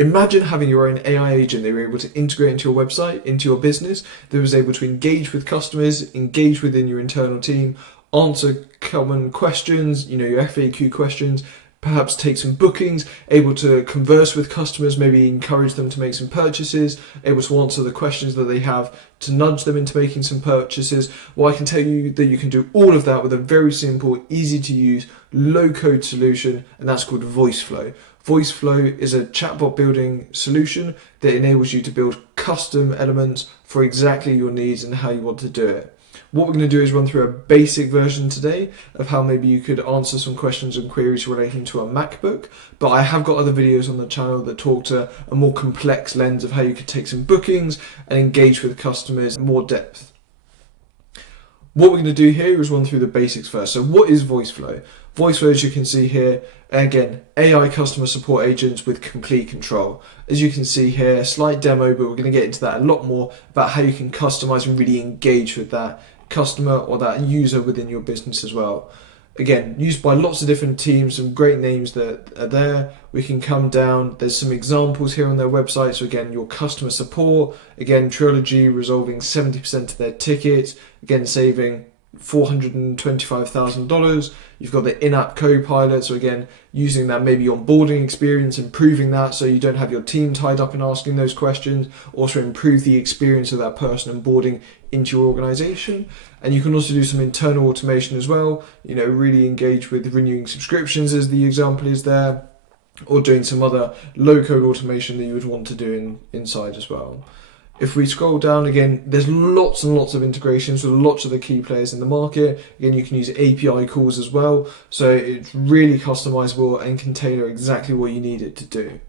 Imagine having your own AI agent that you're able to integrate into your website, into your business, that was able to engage with customers, engage within your internal team, answer common questions, your FAQ questions, perhaps take some bookings, able to converse with customers, maybe encourage them to make some purchases, able to answer the questions that they have to nudge them into making some purchases. Well, I can tell you that you can do all of that with a very simple, easy to use, low code solution, and that's called Voiceflow. Voiceflow is a chatbot building solution that enables you to build custom elements for exactly your needs and how you want to do it. What we're going to do is run through a basic version today of how maybe you could answer some questions and queries relating to a MacBook, but I have got other videos on the channel that talk to a more complex lens of how you could take some bookings and engage with customers in more depth. What we're going to do here is run through the basics first. So what is Voiceflow? Voiceflow, as you can see here, again, AI customer support agents with complete control. As you can see here, slight demo, but we're going to get into that a lot more about how you can customize and really engage with that customer or that user within your business as well. Again, used by lots of different teams, some great names that are there. We can come down, there's some examples here on their website. So again, your customer support, again, Trilogy resolving 70% of their tickets, again, saving $425,000. You've got the in-app co-pilot, so again, using that maybe onboarding experience, improving that so you don't have your team tied up in asking those questions. Also improve the experience of that person onboarding into your organization. And you can also do some internal automation as well, really engage with renewing subscriptions as the example is there, or doing some other low-code automation that you would want to do inside as well. If we scroll down again, there's lots and lots of integrations with lots of the key players in the market. Again, you can use API calls as well. So it's really customizable and can tailor exactly what you need it to do.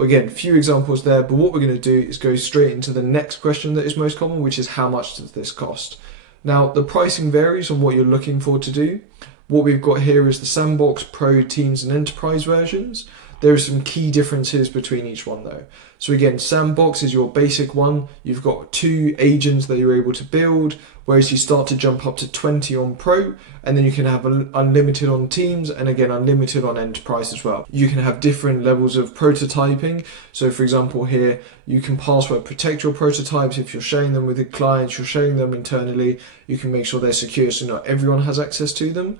Again, few examples there, but what we're going to do is go straight into the next question that is most common, which is how much does this cost? Now, the pricing varies on what you're looking for to do. What we've got here is the Sandbox, Pro, Teams, and Enterprise versions. There are some key differences between each one though. So again, Sandbox is your basic one. You've got 2 agents that you're able to build, whereas you start to jump up to 20 on Pro, and then you can have unlimited on Teams, and again, unlimited on Enterprise as well. You can have different levels of prototyping. So for example here, you can password protect your prototypes. If you're sharing them with the clients, you're sharing them internally, you can make sure they're secure so not everyone has access to them.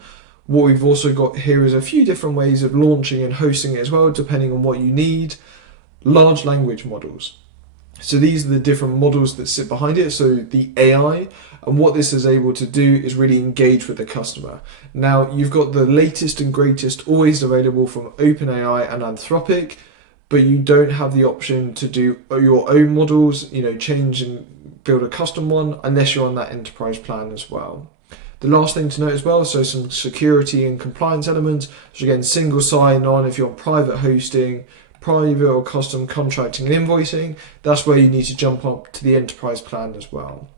What we've also got here is a few different ways of launching and hosting it as well, depending on what you need. Large language models. So these are the different models that sit behind it. So the AI, and what this is able to do is really engage with the customer. Now you've got the latest and greatest always available from OpenAI and Anthropic, but you don't have the option to do your own models, change and build a custom one unless you're on that enterprise plan as well. The last thing to note as well, so some security and compliance elements. So again, single sign-on if you're on private hosting, private or custom contracting and invoicing, that's where you need to jump up to the enterprise plan as well.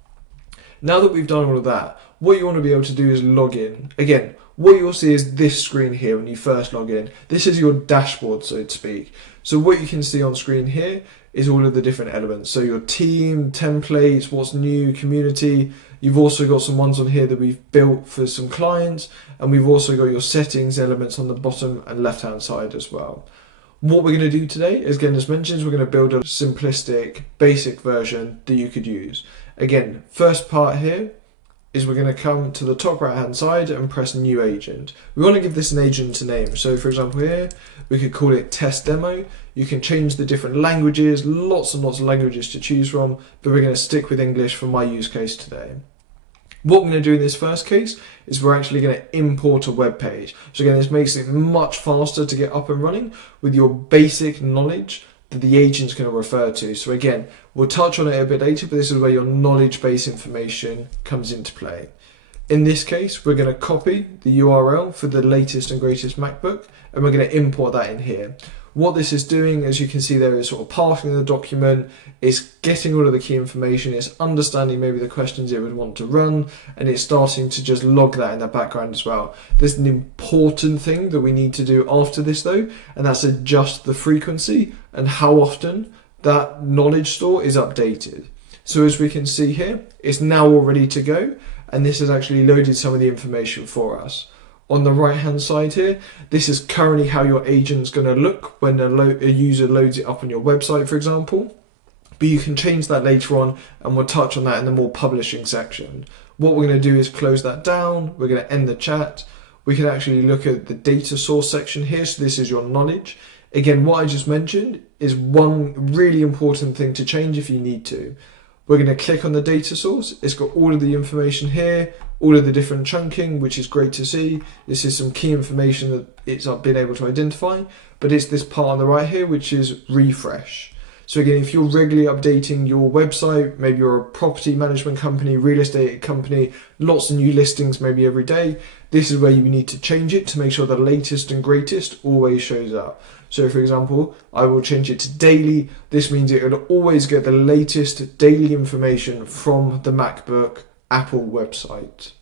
Now that we've done all of that, what you want to be able to do is log in. Again, what you'll see is this screen here when you first log in. This is your dashboard, so to speak. So what you can see on screen here is all of the different elements. So your team, templates, what's new, community. You've also got some ones on here that we've built for some clients, and we've also got your settings elements on the bottom and left hand side as well. What we're going to do today is, again, as mentioned, we're going to build a simplistic basic version that you could use. Again, first part here is we're going to come to the top right hand side and press new agent. We want to give this an agent a name. So for example here, we could call it test demo. You can change the different languages, lots and lots of languages to choose from, but we're going to stick with English for my use case today. What we're going to do in this first case is we're actually going to import a web page. So again, this makes it much faster to get up and running with your basic knowledge that the agent's going to refer to. So again, we'll touch on it a bit later, but this is where your knowledge-based information comes into play. In this case, we're going to copy the URL for the latest and greatest MacBook, and we're going to import that in here. What this is doing, as you can see there, is sort of parsing the document, it's getting all of the key information, it's understanding maybe the questions it would want to run, and it's starting to just log that in the background as well. There's an important thing that we need to do after this though, and that's adjust the frequency and how often that knowledge store is updated. So as we can see here, it's now all ready to go, and this has actually loaded some of the information for us. On the right hand side here, this is currently how your agent's going to look when a user loads it up on your website, for example. But you can change that later on, and we'll touch on that in the more publishing section. What we're going to do is close that down. We're going to end the chat. We can actually look at the data source section here. So this is your knowledge. Again, what I just mentioned is one really important thing to change if you need to. We're going to click on the data source. It's got all of the information here, all of the different chunking, which is great to see. This is some key information that it's been able to identify, but it's this part on the right here, which is refresh. So again, if you're regularly updating your website, maybe you're a property management company, real estate company, lots of new listings maybe every day, this is where you need to change it to make sure the latest and greatest always shows up. So for example, I will change it to daily. This means it will always get the latest daily information from the MacBook Apple website.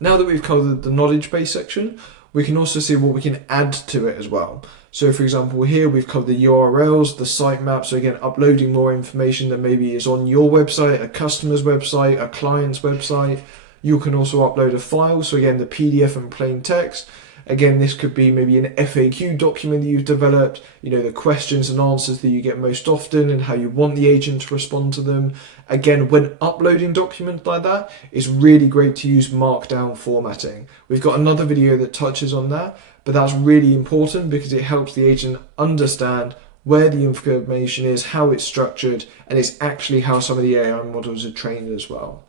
Now that we've covered the knowledge base section, we can also see what we can add to it as well. So for example, here we've covered the URLs, the sitemap. So again, uploading more information that maybe is on your website, a customer's website, a client's website. You can also upload a file. So again, the PDF and plain text. Again, this could be maybe an FAQ document that you've developed, the questions and answers that you get most often and how you want the agent to respond to them. Again, when uploading documents like that, it's really great to use Markdown formatting. We've got another video that touches on that, but that's really important because it helps the agent understand where the information is, how it's structured, and it's actually how some of the AI models are trained as well.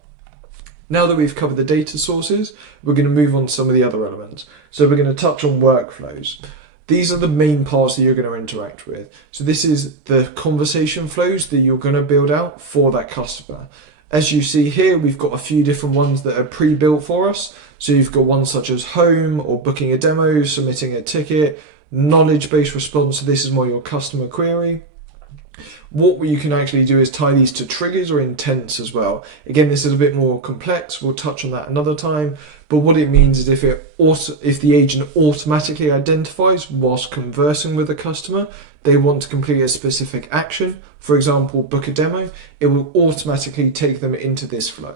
Now that we've covered the data sources, we're going to move on to some of the other elements. So we're going to touch on workflows. These are the main parts that you're going to interact with. So this is the conversation flows that you're going to build out for that customer. As you see here, we've got a few different ones that are pre-built for us. So you've got ones such as home or booking a demo, submitting a ticket, knowledge-based response. So this is more your customer query. What you can actually do is tie these to triggers or intents as well. Again, this is a bit more complex. We'll touch on that another time. But what it means is if the agent automatically identifies whilst conversing with the customer, they want to complete a specific action, for example, book a demo, it will automatically take them into this flow.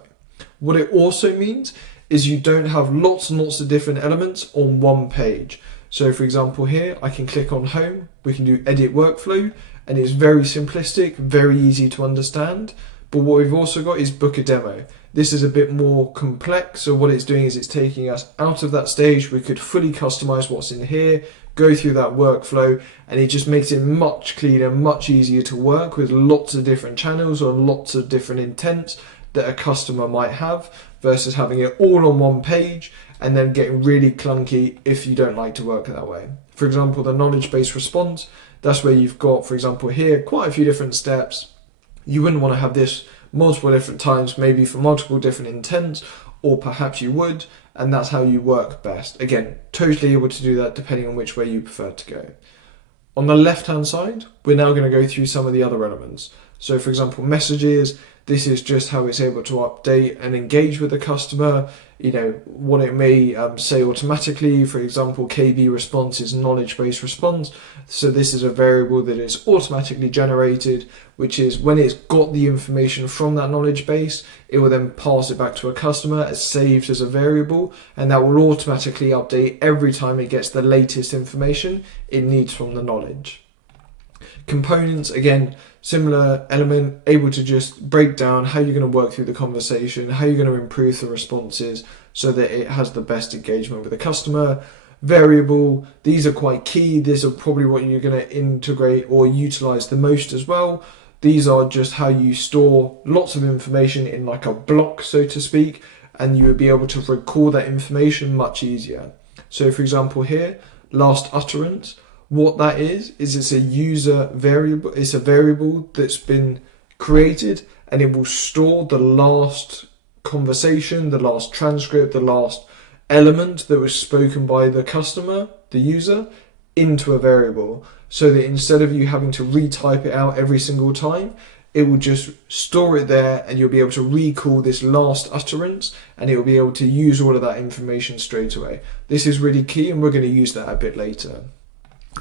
What it also means is you don't have lots and lots of different elements on one page. So for example here, I can click on home, we can do edit workflow, and it's very simplistic, very easy to understand. But what we've also got is book a demo. This is a bit more complex. So what it's doing is it's taking us out of that stage. We could fully customize what's in here, go through that workflow, and it just makes it much cleaner, much easier to work with lots of different channels or lots of different intents that a customer might have versus having it all on one page and then getting really clunky if you don't like to work that way. For example, the knowledge-based response, that's where you've got, for example, here, quite a few different steps. You wouldn't want to have this multiple different times, maybe for multiple different intents, or perhaps you would, and that's how you work best. Again, totally able to do that depending on which way you prefer to go. On the left-hand side, we're now going to go through some of the other elements. So for example, messages, this is just how it's able to update and engage with the customer, what it may say automatically. For example, KB response is knowledge-based response. So this is a variable that is automatically generated, which is when it's got the information from that knowledge base, it will then pass it back to a customer as saved as a variable, and that will automatically update every time it gets the latest information it needs from the knowledge. Components, again, similar element, able to just break down how you're going to work through the conversation, how you're going to improve the responses so that it has the best engagement with the customer. Variable, these are quite key. These are probably what you're going to integrate or utilize the most as well. These are just how you store lots of information in like a block, so to speak, and you would be able to recall that information much easier. So for example here, last utterance, what that is it's a user variable. It's a variable that's been created and it will store the last conversation, the last transcript, the last element that was spoken by the customer, the user, into a variable, so that instead of you having to retype it out every single time, it will just store it there and you'll be able to recall this last utterance and it will be able to use all of that information straight away. This is really key and we're going to use that a bit later.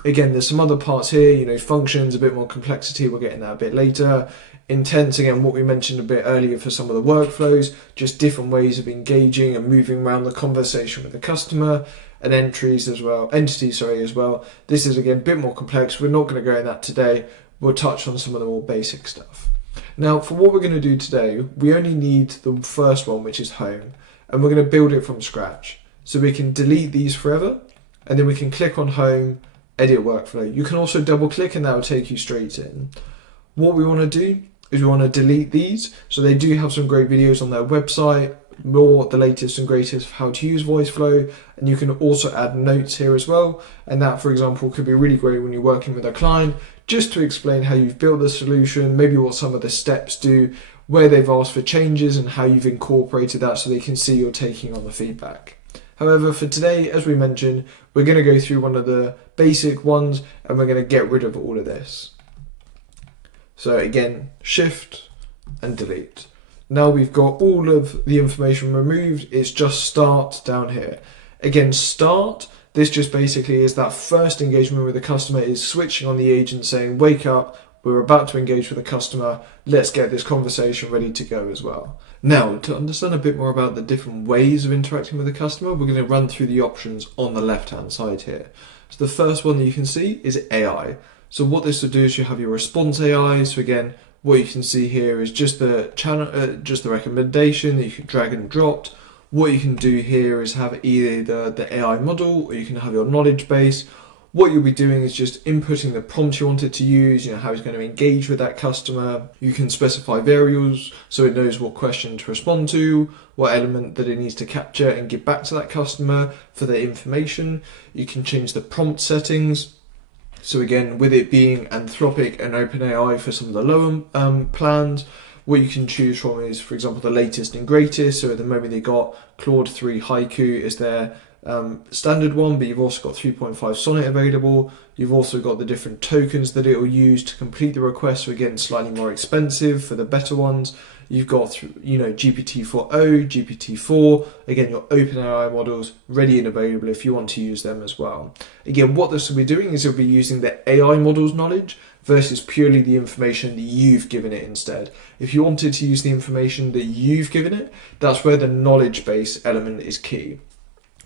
Again, there's some other parts here, functions, a bit more complexity, we'll get in that a bit later. Intents, again, what we mentioned a bit earlier for some of the workflows, just different ways of engaging and moving around the conversation with the customer. And entities as well. This is again a bit more complex. We're not going to go in that today. We'll touch on some of the more basic stuff. Now, for what we're going to do today, we only need the first one, which is home, and we're going to build it from scratch. So we can delete these forever, and then we can click on home, edit workflow. You can also double click and that will take you straight in. What we want to do is we want to delete these. So they do have some great videos on their website, the latest and greatest of how to use Voiceflow, and you can also add notes here as well. And that, for example, could be really great when you're working with a client, just to explain how you've built the solution, maybe what some of the steps do, where they've asked for changes and how you've incorporated that so they can see you're taking on the feedback. However, for today, as we mentioned, we're going to go through one of the basic ones and we're going to get rid of all of this. So again, shift and delete. Now we've got all of the information removed, it's just start down here. Again, start, this just basically is that first engagement with the customer is switching on the agent saying, wake up, we're about to engage with the customer, let's get this conversation ready to go as well. Now, to understand a bit more about the different ways of interacting with the customer, we're going to run through the options on the left-hand side here. So the first one that you can see is AI. So what this will do is you have your response AI. So again, what you can see here is just the channel, just the recommendation that you can drag and drop. What you can do here is have either the AI model or you can have your knowledge base. What you'll be doing is just inputting the prompt you want it to use, how it's going to engage with that customer. You can specify variables so it knows what question to respond to, what element that it needs to capture and give back to that customer for the information. You can change the prompt settings. So again, with it being Anthropic and OpenAI for some of the lower plans, what you can choose from is, for example, the latest and greatest. So at the moment they got Claude 3 Haiku is their standard one, but you've also got 3.5 Sonnet available. You've also got the different tokens that it will use to complete the request. So again, slightly more expensive for the better ones. You've got, GPT-4o, GPT-4, again, your OpenAI models ready and available if you want to use them as well. Again, what this will be doing is it'll be using the AI model's knowledge versus purely the information that you've given it instead. If you wanted to use the information that you've given it, that's where the knowledge base element is key.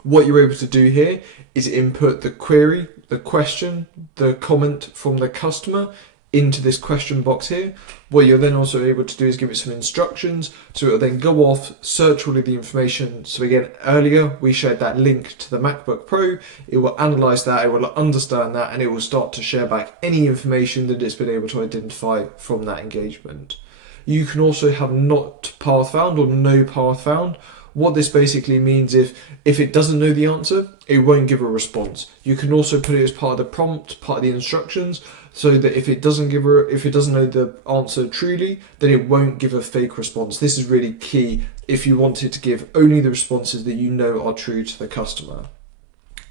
What you're able to do here is input the query, the question, the comment from the customer into this question box here. What you're then also able to do is give it some instructions, so it'll then go off, search all of the information. So again, earlier we shared that link to the MacBook Pro. It will analyze that, it will understand that, and it will start to share back any information that it's been able to identify from that engagement. You can also have not path found or no path found. What this basically means, if it doesn't know the answer, it won't give a response. You can also put it as part of the prompt, part of the instructions, so that if it doesn't know the answer truly, then it won't give a fake response. This is really key if you wanted to give only the responses that you know are true to the customer.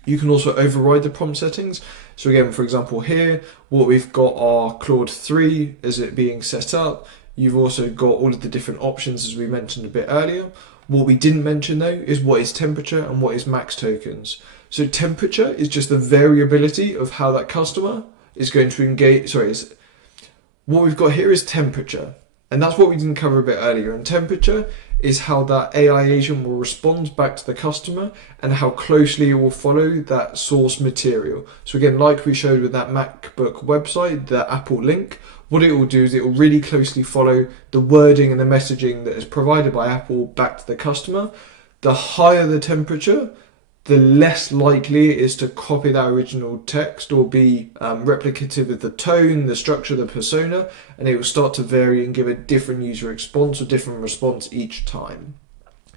You can also override the prompt settings. So again, for example, here, what we've got are Claude 3 as it being set up. You've also got all of the different options as we mentioned a bit earlier. What we didn't mention though is what is temperature and what is max tokens. So temperature is just the variability of how that customer is going to engage. What we've got here is temperature, and that's what we didn't cover a bit earlier. And temperature is how that AI agent will respond back to the customer and how closely it will follow that source material. So again, like we showed with that MacBook website, the Apple link, what it will do is it will really closely follow the wording and the messaging that is provided by Apple back to the customer. The higher the temperature, the less likely it is to copy that original text or be replicative of the tone, the structure, the persona, and it will start to vary and give a different user response or different response each time.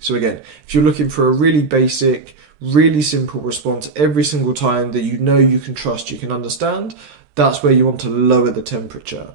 So again, if you're looking for a really basic, really simple response every single time that you know you can trust, you can understand, that's where you want to lower the temperature.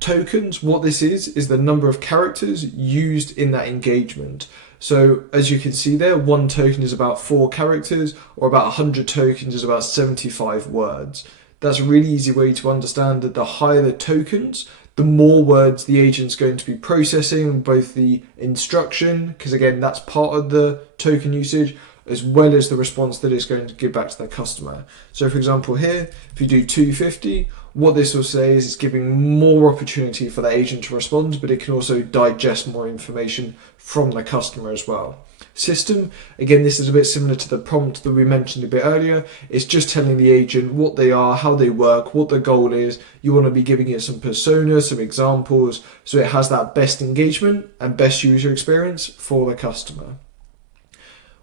Tokens, what this is the number of characters used in that engagement. So as you can see there, one token is about 4 characters, or about 100 tokens is about 75 words. That's a really easy way to understand that the higher the tokens, the more words the agent's going to be processing, both the instruction, because again, that's part of the token usage, as well as the response that it's going to give back to the customer. So for example here, if you do 250, what this will say is it's giving more opportunity for the agent to respond, but it can also digest more information from the customer as well. System, again, this is a bit similar to the prompt that we mentioned a bit earlier. It's just telling the agent what they are, how they work, what the goal is. You want to be giving it some personas, some examples, so it has that best engagement and best user experience for the customer.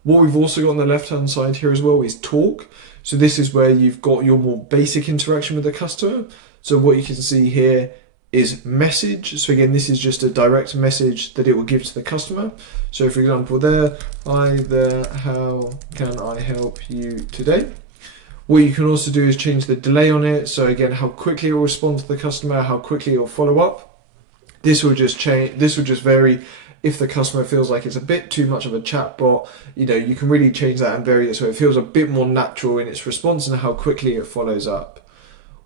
What we've also got on the left-hand side here as well is talk. So this is where you've got your more basic interaction with the customer. So what you can see here is message. So again, this is just a direct message that it will give to the customer. So for example there, hi there, how can I help you today? What you can also do is change the delay on it. So again, how quickly it will respond to the customer, how quickly it will follow up. This will just change, this will just vary. If the customer feels like it's a bit too much of a chatbot, you can really change that and vary it so it feels a bit more natural in its response and how quickly it follows up.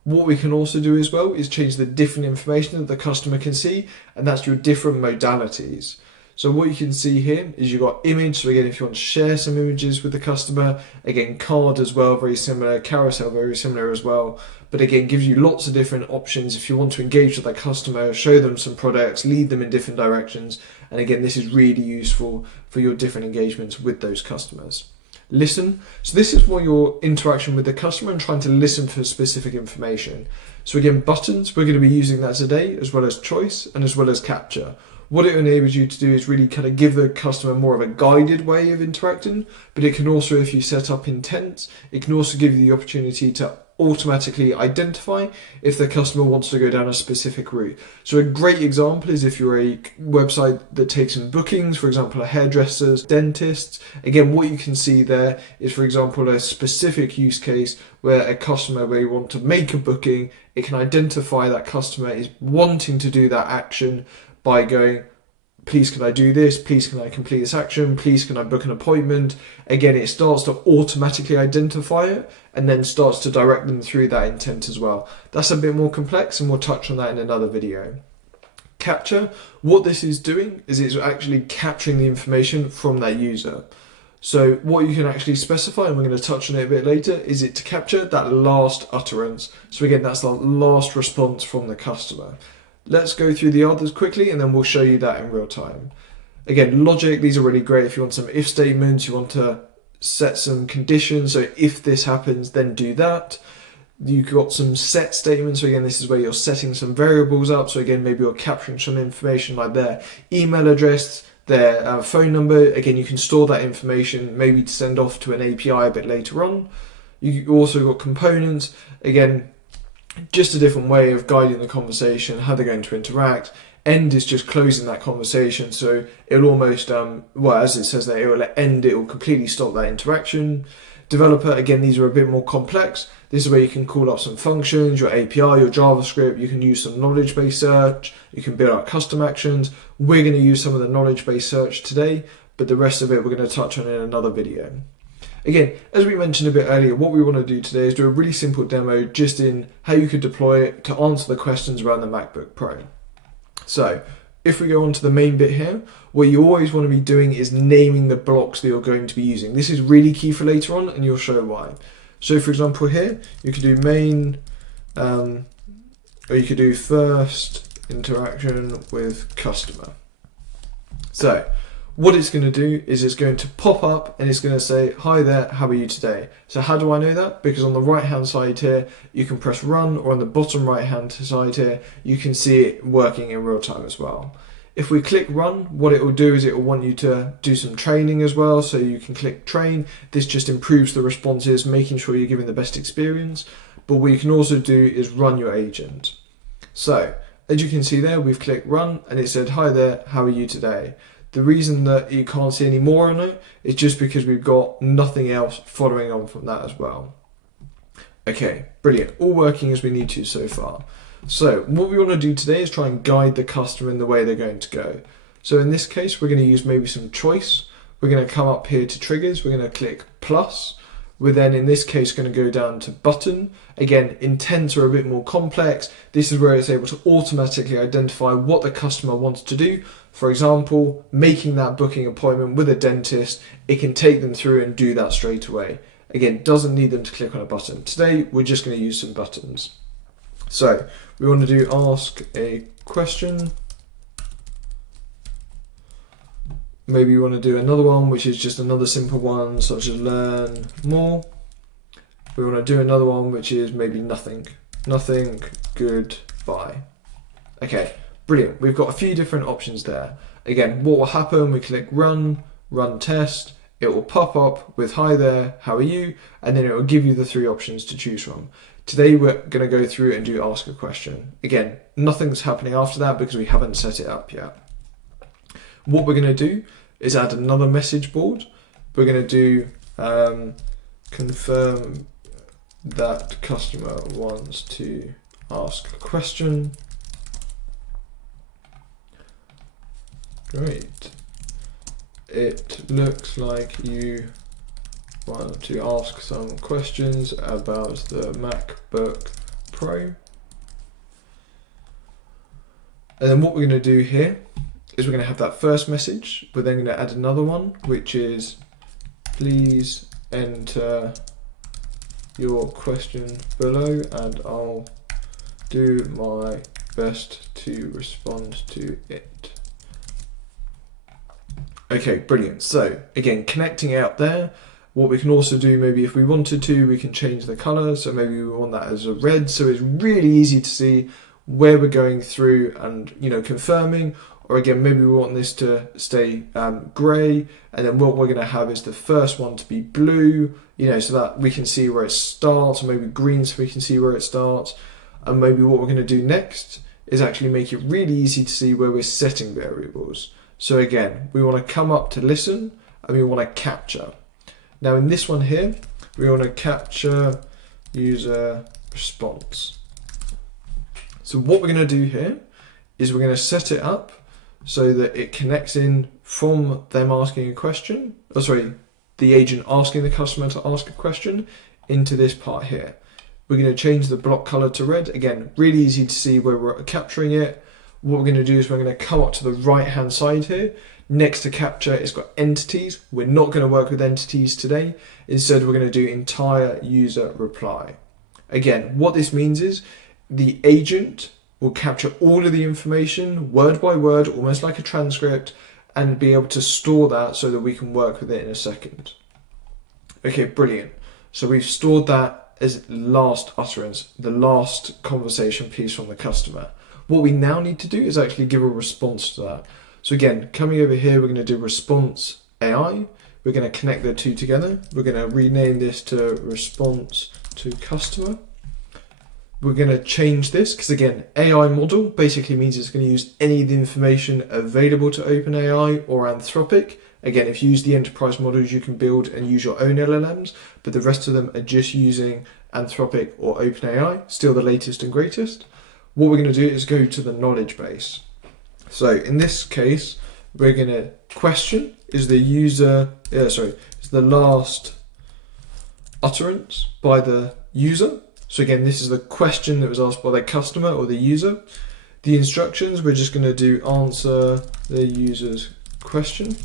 What we can also do as well is change the different information that the customer can see, and that's your different modalities. So what you can see here is you've got image. So again, if you want to share some images with the customer, again, card as well, very similar, carousel, very similar as well. But again, gives you lots of different options if you want to engage with that customer, show them some products, lead them in different directions. And again, this is really useful for your different engagements with those customers. Listen. So this is more your interaction with the customer and trying to listen for specific information. So again, buttons, we're going to be using that today, as well as choice and as well as capture. What it enables you to do is really kind of give the customer more of a guided way of interacting, but it can also, if you set up intent, it can also give you the opportunity to automatically identify if the customer wants to go down a specific route. So a great example is if you're a website that takes in bookings, for example, a hairdressers, dentists. Again, what you can see there is, for example, a specific use case where a customer may want to make a booking. It can identify that customer is wanting to do that action by going, please can I do this, please can I complete this action, please can I book an appointment. Again, it starts to automatically identify it and then starts to direct them through that intent as well. That's a bit more complex and we'll touch on that in another video. Capture, what this is doing is it's actually capturing the information from that user. So what you can actually specify, and we're going to touch on it a bit later, is it to capture that last utterance. So again, that's the last response from the customer. Let's go through the others quickly and then we'll show you that in real time. Again, logic, these are really great if you want some if statements, you want to set some conditions. So if this happens, then do that. You've got some set statements. So again, this is where you're setting some variables up. So again, maybe you're capturing some information like their email address, their phone number. Again, you can store that information, maybe to send off to an API a bit later on. You also got components. Again, just a different way of guiding the conversation, how they're going to interact. End is just closing that conversation, so it'll almost, as it says there, it will end, it will completely stop that interaction. Developer, again, these are a bit more complex. This is where you can call up some functions, your API, your JavaScript, you can use some knowledge-based search, you can build out custom actions. We're going to use some of the knowledge-based search today, but the rest of it we're going to touch on in another video. Again, as we mentioned a bit earlier, what we want to do today is do a really simple demo just in how you could deploy it to answer the questions around the MacBook Pro. So if we go on to the main bit here, what you always want to be doing is naming the blocks that you're going to be using. This is really key for later on and you'll show why. So for example here, you could do main, or you could do first interaction with customer. So what it's going to do is it's going to pop up and it's going to say, hi there, how are you today? So how do I know that? Because on the right hand side here, you can press run, or on the bottom right hand side here, you can see it working in real time as well. If we click run, what it will do is it will want you to do some training as well. So you can click train. This just improves the responses, making sure you're giving the best experience. But what you can also do is run your agent. So as you can see there, we've clicked run and it said, hi there, how are you today? The reason that you can't see any more on it is just because we've got nothing else following on from that as well. Okay, brilliant. All working as we need to so far. So what we want to do today is try and guide the customer in the way they're going to go. So in this case, we're going to use maybe some choice. We're going to come up here to triggers. We're going to click plus. We're then in this case going to go down to button. Again, intents are a bit more complex. This is where it's able to automatically identify what the customer wants to do. For example, making that booking appointment with a dentist, it can take them through and do that straight away. Again, doesn't need them to click on a button. Today, we're just going to use some buttons. So we want to do ask a question. Maybe you want to do another one, which is just another simple one, such as learn more. We want to do another one, which is maybe nothing. Nothing, goodbye. Okay, brilliant. We've got a few different options there. Again, what will happen? We click run test. It will pop up with hi there, how are you? And then it will give you the 3 options to choose from. Today, we're going to go through and do ask a question. Again, nothing's happening after that because we haven't set it up yet. What we're going to do is add another message board. We're going to do confirm that customer wants to ask a question. Great. It looks like you want to ask some questions about the MacBook Pro. And then what we're going to do here is we're going to have that first message. We're then going to add another one, which is please enter your question below and I'll do my best to respond to it. Okay, brilliant. So again, connecting out there. What we can also do, maybe if we wanted to, we can change the color. So maybe we want that as a red. So it's really easy to see where we're going through and, confirming. Or again, maybe we want this to stay gray, and then what we're going to have is the first one to be blue, so that we can see where it starts, or maybe green so we can see where it starts. And maybe what we're going to do next is actually make it really easy to see where we're setting variables. So again, we want to come up to listen, and we want to capture. Now in this one here, we want to capture user response. So what we're going to do here is we're going to set it up so that it connects in from them asking a question, the agent asking the customer to ask a question, into this part here. We're going to change the block color to red. Again, really easy to see where we're capturing it. What we're going to do is we're going to come up to the right hand side here. Next to capture, it's got entities. We're not going to work with entities today. Instead, we're going to do entire user reply. Again, what this means is the agent will capture all of the information word by word, almost like a transcript, and be able to store that so that we can work with it in a second. Okay, brilliant. So we've stored that as last utterance, the last conversation piece from the customer. What we now need to do is actually give a response to that. So again, coming over here, we're going to do response AI. We're going to connect the two together. We're going to rename this to response to customer. We're going to change this because again, AI model basically means it's going to use any of the information available to OpenAI or Anthropic. Again, if you use the enterprise models, you can build and use your own LLMs, but the rest of them are just using Anthropic or OpenAI, still the latest and greatest. What we're going to do is go to the knowledge base. So in this case, we're going to question is the last utterance by the user. So again, this is the question that was asked by the customer or the user. The instructions, we're just going to do answer the user's question.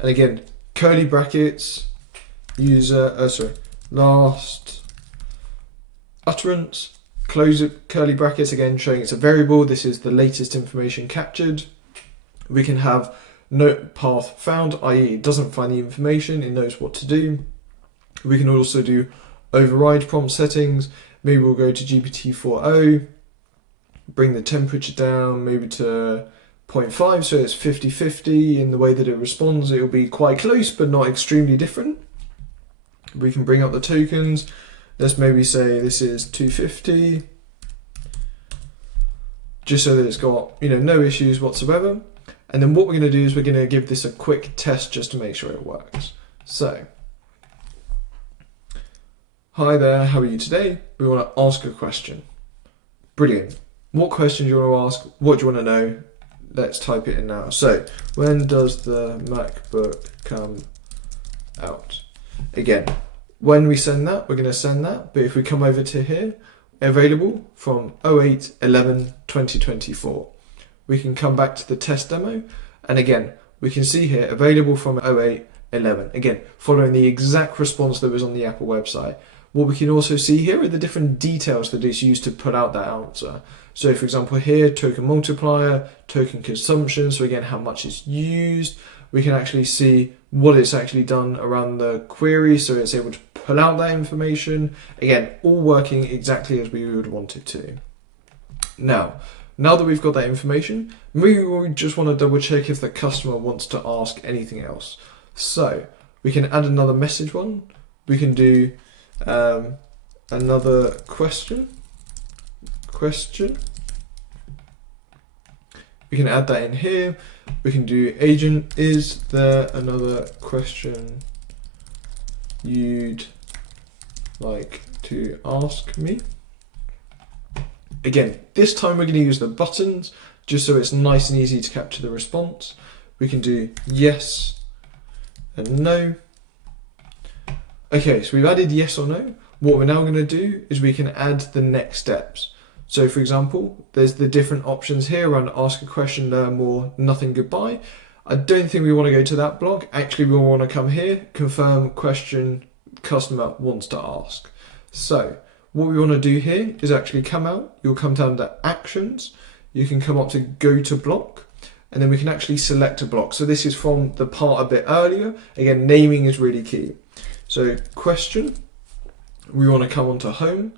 And again, curly brackets, last utterance, close it, curly brackets, again showing it's a variable. This is the latest information captured. We can have no path found, i.e. it doesn't find the information, it knows what to do. We can also do override prompt settings. Maybe we'll go to GPT-4o, bring the temperature down maybe to 0.5, so it's 50-50 in the way that it responds. It'll be quite close, but not extremely different. We can bring up the tokens. Let's maybe say this is 250, just so that it's got no issues whatsoever. And then what we're going to do is we're going to give this a quick test just to make sure it works. So, hi there, how are you today? We want to ask a question. Brilliant. What question do you want to ask? What do you want to know? Let's type it in now. So, when does the MacBook come out? Again, when we send that, we're going to send that. But if we come over to here, available from 08/11/2024, we can come back to the test demo. And again, we can see here, available from 08/11. Again, following the exact response that was on the Apple website. What we can also see here are the different details that it's used to put out that answer. So for example here, token multiplier, token consumption, so again how much is used. We can actually see what it's actually done around the query, so it's able to pull out that information. Again, all working exactly as we would want it to. Now that we've got that information, maybe we just want to double check if the customer wants to ask anything else. So we can add another message one. We can do another question. We can add that in here. We can do agent, is there another question you'd like to ask me? Again, this time we're going to use the buttons just so it's nice and easy to capture the response. We can do yes and no. Okay, so we've added yes or no. What we're now going to do is we can add the next steps. So for example, there's the different options here around ask a question, learn more, nothing, goodbye. I don't think we want to go to that block. Actually, we want to come here, confirm question customer wants to ask. So what we want to do here is actually come out, you'll come down to actions, you can come up to go to block, and then we can actually select a block. So this is from the part a bit earlier. Again, naming is really key. So question, we want to come onto home.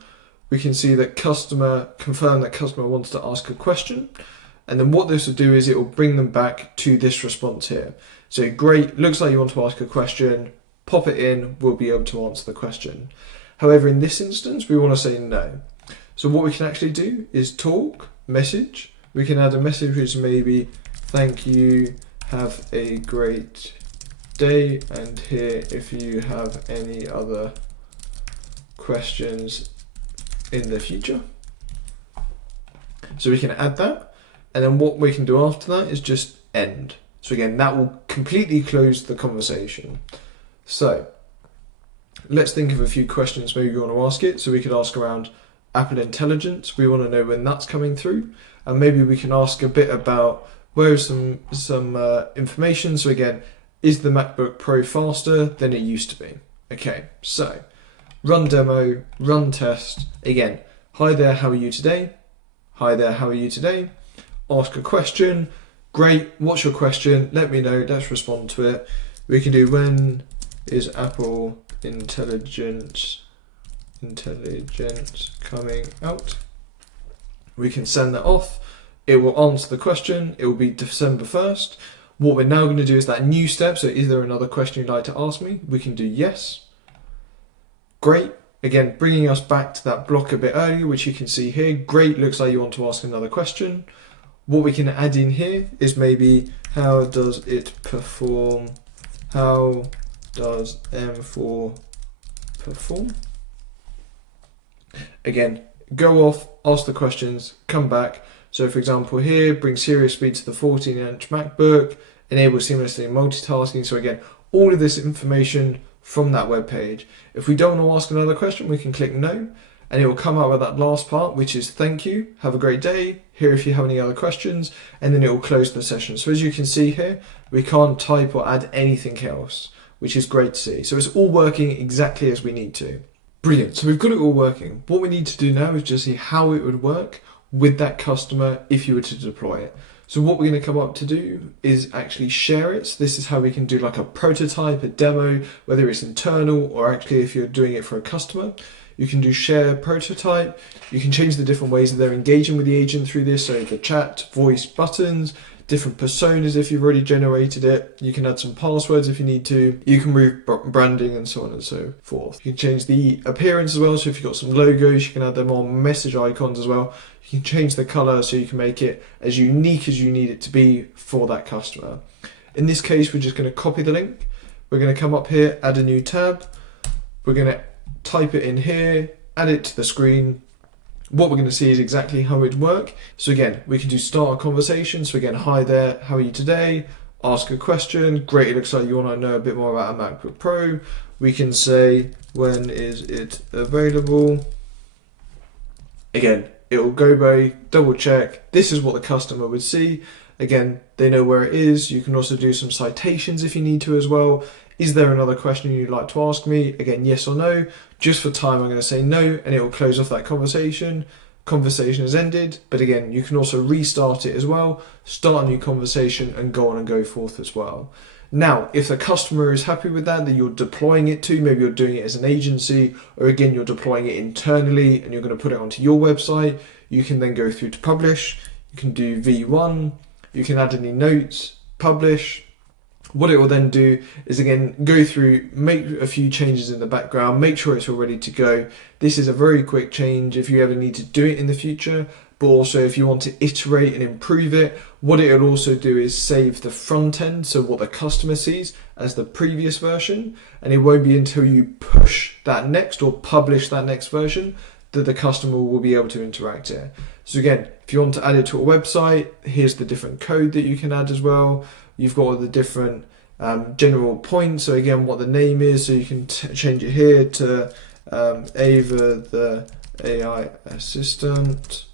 We can see that customer, confirm that customer wants to ask a question. And then what this will do is it will bring them back to this response here. So great, looks like you want to ask a question, pop it in, we'll be able to answer the question. However, in this instance, we want to say no. So what we can actually do is talk, message. We can add a message which maybe, thank you, have a great day, and here if you have any other questions in the future. So we can add that, and then what we can do after that is just end. So again, that will completely close the conversation. So let's think of a few questions maybe we want to ask it. So we could ask around Apple Intelligence. We want to know when that's coming through, and maybe we can ask a bit about where's some information. So again, is the MacBook Pro faster than it used to be? Okay, so run demo, run test. Again, hi there, how are you today? Hi there, how are you today? Ask a question. Great, what's your question? Let me know, let's respond to it. We can do when is Apple Intelligence coming out? We can send that off. It will answer the question. It will be December 1st. What we're now going to do is that new step. So is there another question you'd like to ask me? We can do yes. Great. Again, bringing us back to that block a bit earlier, which you can see here. Great. Looks like you want to ask another question. What we can add in here is maybe how does it perform? How does M4 perform? Again, go off, ask the questions, come back. So for example here, bring serious speed to the 14-inch MacBook, enable seamlessly multitasking. So again, all of this information from that web page. If we don't want to ask another question, we can click no, and it will come out with that last part, which is thank you, have a great day, here if you have any other questions, and then it will close the session. So as you can see here, we can't type or add anything else, which is great to see. So it's all working exactly as we need to. Brilliant, so we've got it all working. What we need to do now is just see how it would work with that customer if you were to deploy it. So what we're going to come up to do is actually share it. So this is how we can do like a prototype, a demo, whether it's internal or actually if you're doing it for a customer. You can do share prototype. You can change the different ways that they're engaging with the agent through this. So the chat, voice, buttons, different personas if you've already generated it. You can add some passwords if you need to. You can move branding and so on and so forth. You can change the appearance as well. So if you've got some logos, you can add them on, message icons as well. You can change the color so you can make it as unique as you need it to be for that customer. In this case, we're just going to copy the link. We're going to come up here, add a new tab. We're going to type it in here, add it to the screen. What we're going to see is exactly how it would work. So again, we can do start a conversation. So again, hi there, how are you today? ask a question. Great, it looks like you want to know a bit more about a MacBook Pro. We can say, when is it available? Again, it will go by, double check. This is what the customer would see. Again, they know where it is. You can also do some citations if you need to as well. Is there another question you'd like to ask me? Again, yes or no. Just for time, I'm going to say no, and it will close off that conversation. Conversation has ended, but again, you can also restart it as well, start a new conversation, and go on and go forth as well. Now, if the customer is happy with that you're deploying it to, maybe you're doing it as an agency, or again, you're deploying it internally and you're going to put it onto your website, you can then go through to publish. You can do V1, you can add any notes, publish. What it will then do is again go through, make a few changes in the background, make sure it's all ready to go. This is a very quick change if you ever need to do it in the future, but also if you want to iterate and improve it, what it will also do is save the front end, so what the customer sees as the previous version, and it won't be until you push that next or publish that next version that the customer will be able to interact here. So again, if you want to add it to a website, here's the different code that you can add as well. You've got all the different general points. So again, what the name is, so you can change it here to Ava, the AI assistant.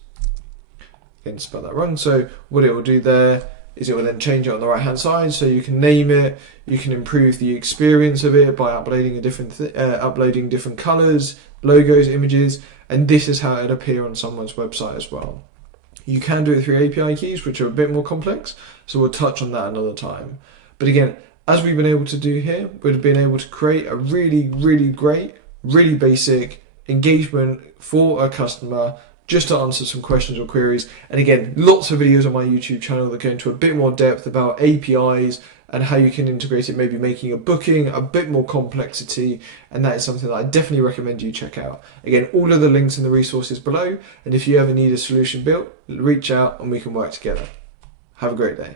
Again, spell that wrong. So what it will do there is it will then change it on the right hand side, so you can name it, you can improve the experience of it by uploading uploading different colors, logos, images, and this is how it'd appear on someone's website as well. You can do it through API keys, which are a bit more complex, so we'll touch on that another time. But again, as we've been able to do here, we've been able to create a really, really great, really basic engagement for a customer just to answer some questions or queries. And again, lots of videos on my YouTube channel that go into a bit more depth about APIs and how you can integrate it, maybe making a booking, a bit more complexity, and that is something that I definitely recommend you check out. Again, all of the links and the resources below, and if you ever need a solution built, reach out and we can work together. Have a great day.